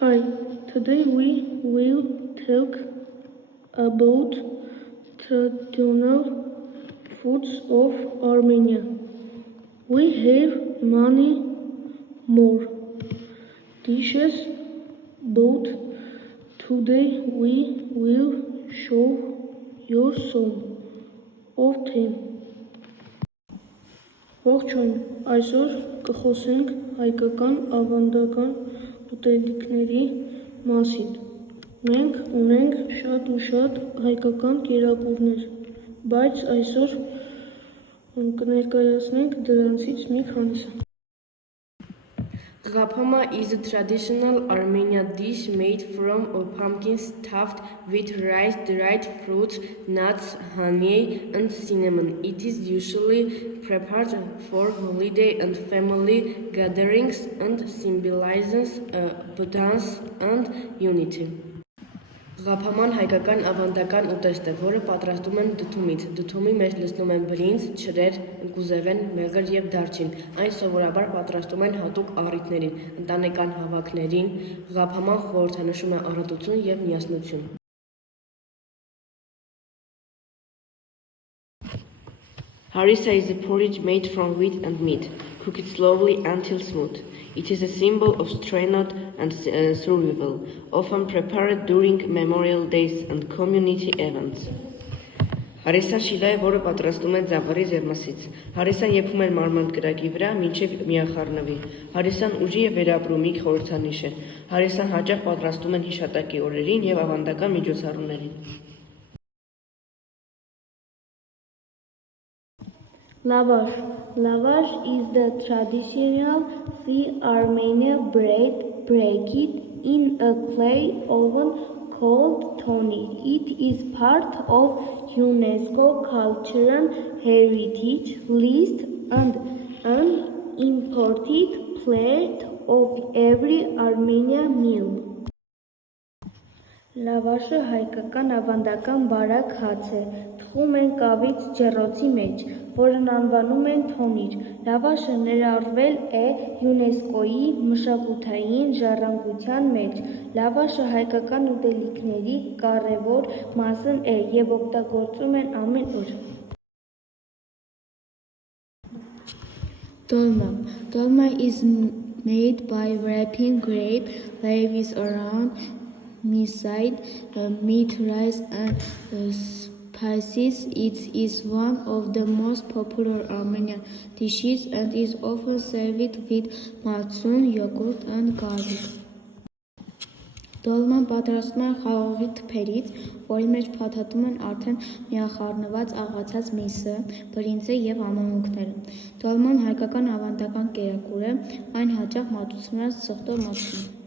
Hi, today we will talk about traditional foods of Armenia. We have many more dishes, but today we will show you some of them. Ողջույն, այսօր կխոսենք հայկական ավանդական ուտելիքների մասին։ Մենք ունենք շատ ու շատ հայկական կերակուրներ, բայց այսօր կներկայացնենք դրանցից մի քանիսը։ Ghapama is a traditional Armenian dish made from pumpkin stuffed with rice, dried fruits, nuts, honey, and cinnamon. It is usually prepared for holiday and family gatherings and symbolizes abundance and unity. Ղափաման հայկական ավանդական ուտեստ է, որը պատրաստում են դդումից։ Դդումի մեջ լցնում են բրինձ, չրեր, գուզեղեն, մեղր և դարչին։ Այն սովորաբար պատրաստում են հատուկ առիթներին, ընտանեկան հավաքներին։ Ղափաման խորհրդանշում է առատություն և միասնություն։ Harissa is a porridge made from wheat and meat. Cook it slowly until smooth. It is a symbol of strength and survival, often prepared during memorial days and community events. Հարիսան շիլա է, որը պատրաստում են ձավառի ձեռնասից։ Հարիսան եփում են մարմանդ կրակի վրա, մինչև միախառնվի։ Հարիսան ուժի և վերապրումի խորհրդանիշ է։ Հարիսան հաճախ պատրաստում են հիշատակի օրերին և ավանդական միջոցառումներին։ Lavash. Lavash is the traditional Armenian bread baked in a clay oven called toni. It is part of UNESCO Cultural Heritage List and an important part of every Armenian meal. Լավաշը հայկական ավանդական բարակ հաց է, թխում են կավից ջեռոցի մեջ, որն անվանում են թոնիր։ Լավաշը ներառվել է ՅՈՒՆԵՍԿՕ-ի մշակութային ժառանգության մեջ։ Լավաշը հայկական ուտելիքների կարևոր մասն է և օգտագործում են ամեն օր։ Dolma. Dolma is made by wrapping grape leaves around meat, rice, and spices. It is one of the most popular Armenian dishes and is often served with matsun, yogurt, and garlic. Dolman պատրաստում են խաղողի թփերից, որի մեջ փաթաթում են արդեն միախառնված աղացած միսը, բրինձը և համեմունքները։ Դոլման հայկական ավանդական կերակուր է, այն հաճախ մատուցվում է սխտոր մատուցում։